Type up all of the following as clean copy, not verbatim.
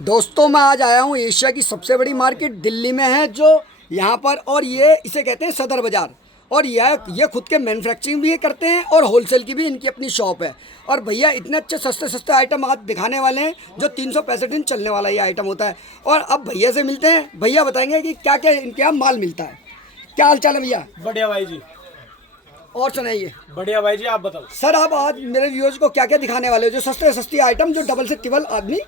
दोस्तों मैं आज आया हूँ एशिया की सबसे बड़ी मार्केट दिल्ली में है जो यहाँ पर, और ये इसे कहते हैं सदर बाज़ार। और ये खुद के मैन्युफैक्चरिंग भी करते हैं और होलसेल की भी इनकी अपनी शॉप है। और भैया इतने अच्छे सस्ते सस्ते आइटम आज दिखाने वाले हैं जो 365 दिन चलने वाला ये आइटम होता है। और अब भैया से मिलते हैं, भैया बताएंगे कि क्या क्या इनके यहाँ माल मिलता है। क्या हाल चाल है भैया? बढ़िया भाई जी। और सुनाइए। बढ़िया भाई जी, आप बताओ। सर आप आज मेरे व्यूअर्स को क्या क्या दिखाने वाले हो जो सस्ते सस्ती आइटम जो डबल से ट्रिपल आदमी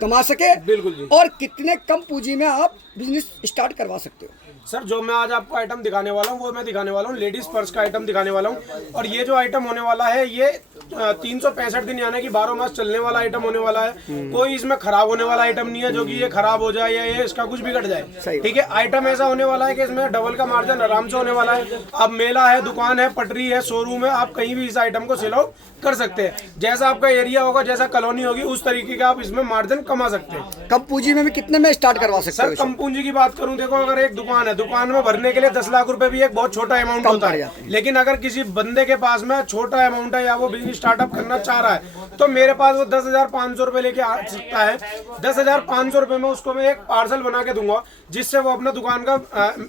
कमा सके? बिल्कुल जी। और कितने कम पूंजी में आप बिजनेस स्टार्ट करवा सकते हो? सर जो मैं आज आपको आइटम दिखाने वाला हूँ वो मैं दिखाने वाला हूँ लेडीज पर्स का आइटम दिखाने वाला हूँ। और ये जो आइटम होने वाला है ये 365 दिन यानी कि 12 मास चलने वाला आइटम होने वाला है। कोई इसमें खराब होने वाला आइटम नहीं है जो कि ये खराब हो जाए या ये इसका कुछ बिगड़ जाए। ठीक है, आइटम ऐसा होने वाला है कि इसमें डबल का मार्जिन आराम से होने वाला है। अब मेला है, दुकान है, पटरी है, शोरूम है, आप कहीं भी इस आइटम को सेल आउट कर सकते हैं। जैसा आपका एरिया होगा, जैसा कॉलोनी होगी, उस तरीके का आप इसमें मार्जिन कमा सकते हैं। कम पूंजी में भी कितने में स्टार्ट करवा सकते हो? सर कम पूंजी की बात करूं, देखो अगर एक दुकान है, दुकान में भरने के लिए 10 लाख रुपए भी एक बहुत छोटा अमाउंट होता है। लेकिन अगर किसी बंदे के पास में छोटा अमाउंट है या वो बिजनेस स्टार्टअप करना चाह रहा है तो मेरे पास वो 10,500 रुपए लेके आ सकता है। 10,500 रुपए में उसको मैं एक पार्सल बना के दूंगा जिससे वो अपना दुकान का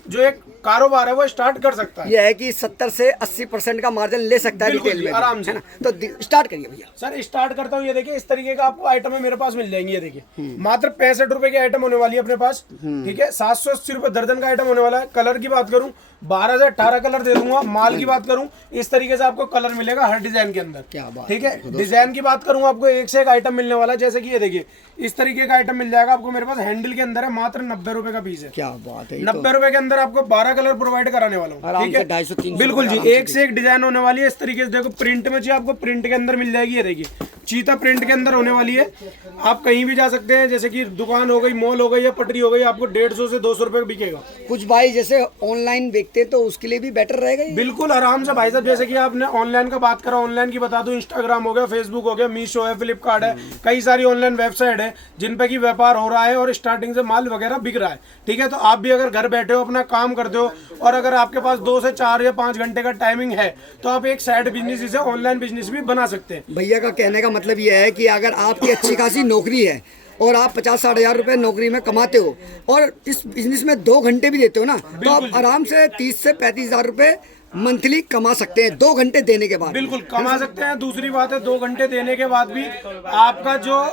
जो एक कारोबार है वो स्टार्ट कर सकता है। यह है कि 70 से 80% का मार्जिन ले सकता है रिटेल में आराम से, है ना? तो स्टार्ट करिए भैया। सर स्टार्ट करता हूँ। ये देखिए इस तरीके का आपको आइटम है मेरे पास मिल जाएंगे। ये देखिए मात्र 65 रुपए की आइटम होने वाली है अपने पास। ठीक है, 780 रुपए दर्जन का आइटम होने वाला है। कलर की बात करूँ 12 से 18 कलर दे दूंगा। माल की बात करूं इस तरीके से आपको कलर मिलेगा हर डिजाइन के अंदर। क्या बात। ठीक है, डिजाइन की बात करूं आपको एक से एक आइटम मिलने वाला है। जैसे कि ये देखिए इस तरीके का आइटम मिल जाएगा आपको मेरे पास। हैंडल के अंदर है, मात्र 90 रुपए का पीस है। क्या बात है। 90 रुपए के अंदर आपको 12 कलर प्रोवाइड कराने वाला हूँ। ठीक है, 250-300 बिल्कुल जी, एक से एक डिजाइन होने वाली है। इस तरीके से देखो प्रिंट में चाहिए आपको, प्रिंट के अंदर मिल जाएगी। ये देखिए चीता प्रिंट के अंदर होने वाली है। आप कहीं भी जा सकते हैं, जैसे कि दुकान हो गई, मॉल हो गई या पटरी हो गई, आपको 150 से 200 रुपए बिकेगा। कुछ भाई जैसे ऑनलाइन बेचते हैं तो उसके लिए भी बेटर रहेगा ये? बिल्कुल आराम से भाई साहब। जैसे कि आपने ऑनलाइन का बात करा, ऑनलाइन की बता दूं, इंस्टाग्राम हो गया, फेसबुक हो गया, मीशो है, फ्लिपकार्ट है, कई सारी ऑनलाइन वेबसाइट है जिन पे की व्यापार हो रहा है और स्टार्टिंग से माल वगैरह बिक रहा है। ठीक है, तो आप भी अगर घर बैठे हो अपना काम करते हो और अगर आपके पास 2 से 4 या 5 घंटे का टाइमिंग है तो आप एक साइड बिजनेस इसे ऑनलाइन बिजनेस भी बना सकते हैं। भैया का कहने का मतलब ये है कि अगर आपकी अच्छी खासी नौकरी है और आप 50-60 हजार रुपए नौकरी में कमाते हो और इस बिजनेस में 2 घंटे भी देते हो ना, तो आप आराम से 30 से 35 हजार रुपए मंथली कमा सकते हैं 2 घंटे देने के बाद। बिल्कुल कमा सकते हैं। दूसरी बात है 2 घंटे देने के बाद भी आपका जो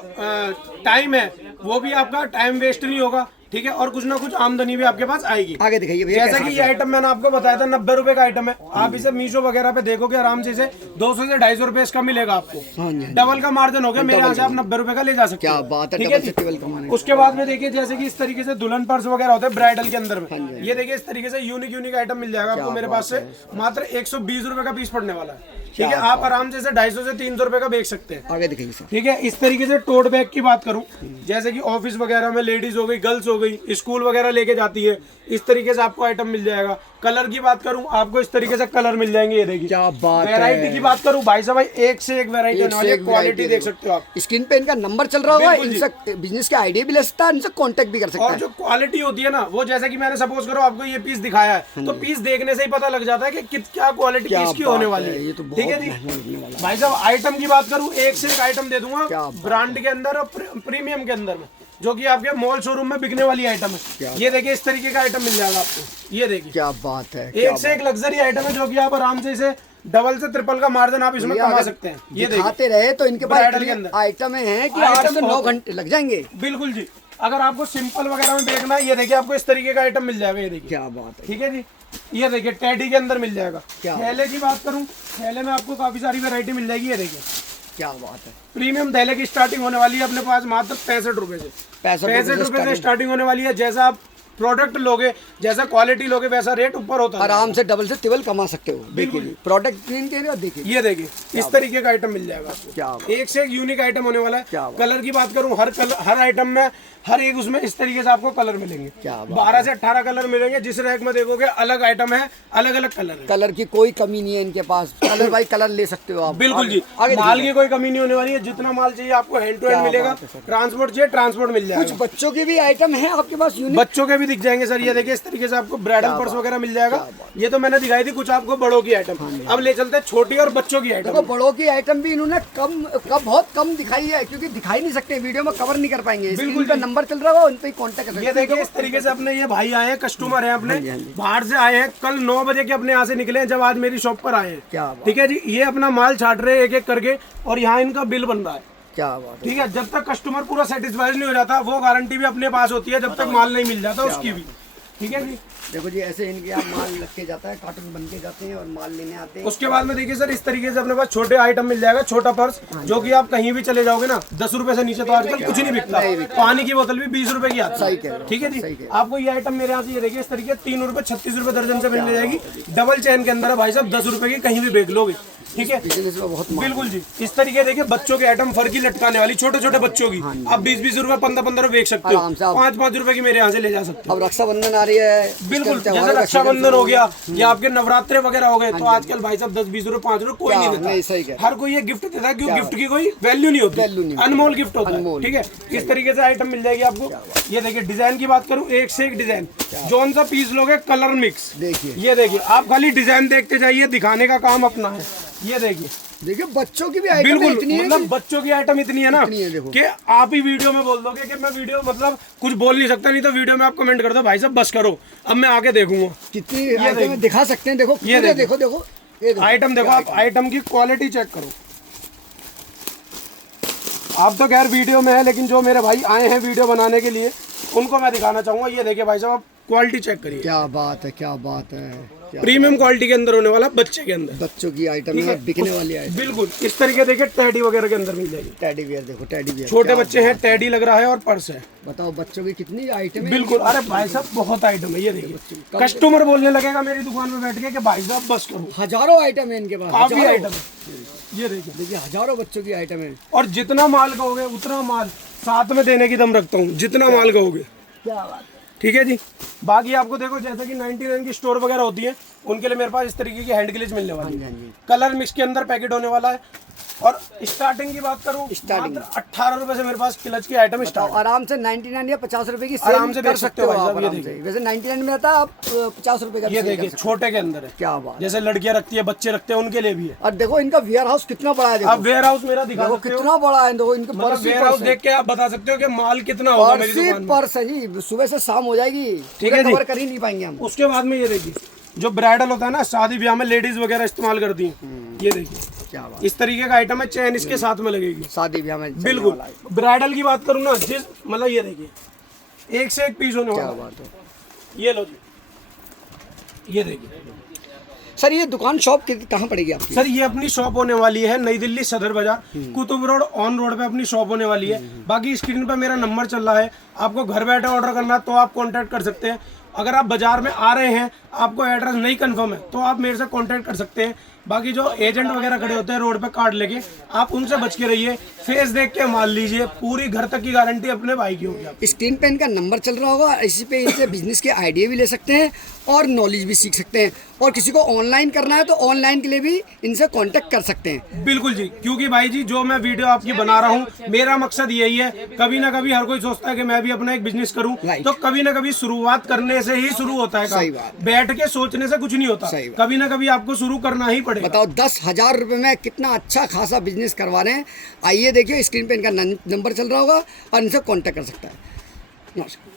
टाइम है वो भी आपका टाइम वेस्ट नहीं होगा। ठीक है, और कुछ ना कुछ आमदनी भी आपके पास आएगी। आगे दिखाइए भैया। जैसा कि ये आइटम मैंने आपको बताया था 90 रुपए का आइटम है। आप इसे मीशो वगैरह पे देखोगे आराम से इसे 200 से 250 रुपए इसका मिलेगा आपको। डबल का मार्जिन हो गया। मेरे यहाँ से आप 90 रुपए का ले जा सकते हैं। क्या बात है। ठीक है, उसके बाद में देखिए जैसे कि इस तरीके से दुल्हन पर्स वगैरह होते हैं ब्राइडल के अंदर में। ये देखिए इस तरीके से यूनिक आइटम मिल जाएगा आपको मेरे पास से। मात्र 120 रुपए का पीस पड़ने वाला है। ठीक है, आप आराम से 250 से 300 रुपए का बेच सकते हैं। आगे दिखाइए सर। ठीक है, इस तरीके से टोट बैग की बात करूं, जैसे कि ऑफिस वगैरह में लेडीज हो गई, गर्ल्स हो गई, स्कूल वगैरह लेके जाती है, इस तरीके से आपको आइटम मिल जाएगा। कलर की बात करूं आपको इस तरीके से कलर मिल जाएंगे। ये देखिए क्या बात है। वैरायटी की बात करूं भाई साहब, एक से एक वैरायटी होने वाली है। क्वालिटी देख सकते हो आप। स्क्रीन पे इनका नंबर चल रहा होगा, इनसे बिजनेस के आइडिया भी ले सकता है, इनसे कांटेक्ट भी कर सकता है। और जो क्वालिटी होती है ना वो, जैसे कि मैंने सपोज करो आपको ये पीस दिखाया है तो पीस देखने से ही पता लग जाता है कि क्या क्वालिटी किसकी होने वाली है। ठीक है जी भाई साहब। आइटम की बात करूं एक से एक आइटम दे दूंगा ब्रांड के अंदर और प्रीमियम के अंदर में, जो कि आपके मॉल शोरूम में बिकने वाली आइटम है। ये देखिए इस तरीके का आइटम मिल जाएगा आपको। ये देखिए क्या बात है। एक से एक लग्जरी आइटम है जो कि आप आराम से इसे डबल से ट्रिपल का मार्जिन आप इसमें कमा सकते हैं। ये दिखाते रहे तो इनके पास आइटम है कि 8 से 9 घंटे लग जाएंगे। बिल्कुल जी। अगर आपको सिंपल वगैरह में देखना है, ये देखिए आपको इस तरीके का आइटम मिल जाएगा। ये देखिए क्या बात है। ठीक है जी। ये देखिए टेडी के अंदर मिल जाएगा। थैले की बात करूं, थैले में आपको काफी सारी वैरायटी मिल जाएगी। ये देखिए क्या बात है। प्रीमियम थैले की स्टार्टिंग होने वाली है अपने पास मात्र 65 रुपए से। 65 रुपए से स्टार्टिंग होने वाली है। जैसा आप प्रोडक्ट लोगे, जैसा क्वालिटी लोगे, वैसा रेट ऊपर होता है। आराम से डबल से ट्रिपल कमा सकते हो। देखिए प्रोडक्ट देखिए, ये देखिए इस तरीके का आइटम मिल जाएगा आपको। एक से एक यूनिक आइटम होने वाला है। कलर की बात करूं हर आइटम में हर एक उसमें इस तरीके से आपको कलर मिलेंगे। 12 से 18 कलर मिलेंगे। जिस रैक में देखोगे अलग आइटम है, अलग अलग कलर है। कलर की कोई कमी नहीं है इनके पास। कलर बाई कलर ले सकते हो आप। बिल्कुल जी। माल की कोई कमी नहीं होने वाली है। जितना माल चाहिए आपको हैंड टू हैंड मिलेगा। ट्रांसपोर्ट चाहिए ट्रांसपोर्ट मिल जाएगा। कुछ बच्चों के भी आइटम है आपके पास? बच्चों के भी दिख जाएंगे सर। ये देखिए इस तरीके से आपको ब्राइडल पर्स वगैरह मिल जाएगा। ये तो मैंने दिखाई थी कुछ आपको बड़ों की आइटम। अब ले चलते हैं छोटी और बच्चों की आइटम। देखो बड़ों की आइटम भी इन्होंने बहुत कम दिखाई है, क्योंकि दिखाई नहीं सकते, वीडियो में कवर नहीं कर पाएंगे। स्क्रीन पे नंबर चल रहा होगा, उन पे कॉन्टेक्ट कर सकते ये देखिए इस तरीके से अपने ये भाई आए हैं, कस्टमर हैं अपने, बाहर से आए हैं, कल 9 बजे के अपने यहाँ से निकले हैं, जब आज मेरी शॉप पर आए हैं। क्या बात। ठीक है जी, ये अपना माल छाट रहे हैं एक एक करके, और यहाँ इनका बिल बन रहा है। क्या बात है। ठीक है, जब तक कस्टमर पूरा सेटिस्फाइड नहीं हो जाता, वो गारंटी भी अपने पास होती है, जब तक माल नहीं मिल जाता उसकी भी। ठीक है जी, देखो जी ऐसे इनके यहाँ माल लग के जाता है, कार्टून बन के जाते हैं और माल लेने आते हैं। उसके बाद में देखिए सर इस तरीके से अपने पास छोटे आइटम मिल जाएगा, छोटा पर्स, जो कि आप कहीं भी चले जाओगे ना, 10 रुपए से नीचे तो आजकल कुछ नहीं बिकता। पानी की बोतल भी 20 रुपए की आती है। ठीक है जी, आपको ये आइटम मेरे यहाँ से ये देखिए इस तरीके 3 रुपए 36 रुपए दर्जन से मिल जाएगी। डबल चेन के अंदर है भाई साहब, 10 रुपए की कहीं भी बेच लोगे। ठीक है, बहुत बिल्कुल जी। इस तरीके देखिए बच्चों के आइटम, फर की लटकाने वाली छोटे छोटे बच्चों की, आप 20-20 रुपए 15-15 रुपए बेच सकते हो, 5-5 रुपए की मेरे यहाँ से ले जा सकते हो। अब रक्षाबंधन आ रही है, बिल्कुल, जैसे रक्षाबंधन हो गया या आपके नवरात्रे वगैरह हो गए, तो आजकल भाई साहब 10-20 रुपए 5 रुपए कोई नहीं देता। हर कोई ये गिफ्ट देता है, क्योंकि गिफ्ट की कोई वैल्यू नहीं होती, अनमोल गिफ्ट होता है। ठीक है, इस तरीके से आइटम मिल जाएगी आपको। ये देखिए डिजाइन की बात करूँ, एक से एक डिजाइन, जौन सा पीस लोगे कलर मिक्स। देखिए ये देखिए, आप खाली डिजाइन देखते जाइए, दिखाने का काम अपना है। ये देखिए बच्चों की भी आइटम बिल्कुल, इतनी है, मतलब बच्चों की आइटम इतनी है ना कि आप ही वीडियो में बोल दोगे कि मैं वीडियो मतलब कुछ बोल नहीं सकता, नहीं तो वीडियो में आप कमेंट कर दो भाई साहब बस करो, अब मैं आगे देखूंगा। कितनी आइटम दिखा सकते हैं। देखो ये देखो देखो आइटम देखो, आप आइटम की क्वालिटी चेक करो। आप तो खैर वीडियो में है, लेकिन जो मेरे भाई आए हैं वीडियो बनाने के लिए, उनको मैं दिखाना चाहूंगा। ये देखिए भाई साहब, आप क्वालिटी चेक करिए। क्या बात है, क्या बात है। प्रीमियम क्वालिटी के अंदर होने वाला, बच्चे के अंदर, बच्चों की आइटम है, बिकने वाली आइटम। बिल्कुल इस तरीके देखिए टेडी वगैरह के अंदर मिल जाएगी। टेडी बियर देखो, टेडी बियर छोटे बच्चे हैं, टेडी लग रहा है और पर्स है। बताओ बच्चों की कितनी आइटम है। बिल्कुल, अरे भाई साहब बहुत आइटम है। ये देखिए कस्टमर बोलने लगेगा मेरी दुकान पे बैठ के कि भाई साहब बस करो। हजारों आइटम है इनके पास, काफी आइटम है। ये देखिए हजारों बच्चों की आइटम है, और जितना माल कहोगे उतना माल साथ में देने की दम रखता हूँ, जितना माल कहोगे। क्या बात है। ठीक है जी, बाकी आपको देखो जैसे कि 99 की स्टोर वगैरह होती है, उनके लिए मेरे पास इस तरीके की हैंड ग्लिच मिलने वाली है। कलर मिक्स के अंदर पैकेट होने वाला है। और स्टार्टिंग की बात करूं, स्टार्टिंग 18 रुपए से मेरे पास क्लच की आइटम स्टार्ट। आराम से 99 या 50 रुपए की आराम से बेच सकते हो भाई साहब। ये देखिए वैसे 99 में आता है, आप 50 रुपए का। ये देखिए छोटे के अंदर है। क्या बात, जैसे लड़कियां रखती है, बच्चे रखते हैं, उनके लिए भी है। और देखो इनका वेयर हाउस कितना बड़ा है। आप वेयर हाउस मेरा दिखा सकते हो, कितना बड़ा है। देखो इनके वेयर हाउस देख के आप बता सकते हो कि माल कितना होगा मेरी दुकान में। पर्स है जी, सुबह से शाम हो जाएगी। ठीक है, कवर कर ही नहीं पाएंगे हम। उसके बाद में ये देखिए जो ब्राइडल होता है ना, शादी ब्याह में लेडीज वगैरह इस्तेमाल करती हैं। ये देखिए क्या बात, इस तरीके का आइटम है, चैन इसके साथ में लगेगी शादी ब्याह में। बिल्कुल, ब्राइडल की बात करूँ ना, जिस मतलब ये देखिए एक से एक पीस होने वाला। बात है। ये लो जी, ये देखिए सर ये दुकान शॉप कहाँ पड़ेगी आपकी? सर ये अपनी शॉप होने वाली है नई दिल्ली सदर बाजार, कुतुब रोड ऑन रोड पे अपनी शॉप होने वाली है। बाकी स्क्रीन पे मेरा नंबर चल रहा है, आपको घर बैठे ऑर्डर करना तो आप कांटेक्ट कर सकते हैं। अगर आप बाजार में आ रहे हैं, आपको एड्रेस नहीं कंफर्म है, तो आप मेरे से कांटेक्ट कर सकते हैं। बाकी जो एजेंट वगैरह खड़े होते हैं रोड पे कार्ड लेके, आप उनसे बच के रहिए। फेस देख के माल लीजिए, पूरी घर तक की गारंटी अपने भाई की होगी। स्क्रीन पे इनका नंबर चल रहा होगा, इसी पे इनसे बिजनेस के आइडिया भी ले सकते हैं और नॉलेज भी सीख सकते हैं। और किसी को ऑनलाइन करना है तो ऑनलाइन के लिए भी इनसे कांटेक्ट कर सकते हैं। बिल्कुल जी, क्योंकि भाई जी जो मैं वीडियो आपकी बना रहा हूँ, मेरा मकसद यही है। कभी ना कभी हर कोई सोचता है कि मैं भी अपना एक बिजनेस करूँ, तो कभी ना कभी शुरुआत करने से ही शुरू होता है काम। बैठ के सोचने से कुछ नहीं होता, कभी ना कभी आपको शुरू करना ही पड़ेगा। बताओ 10,000 रुपए में कितना अच्छा खासा बिजनेस करवा रहे हैं। आइए देखिए, स्क्रीन पे इनका नंबर चल रहा होगा और इनसे कांटेक्ट कर सकता है। नमस्कार।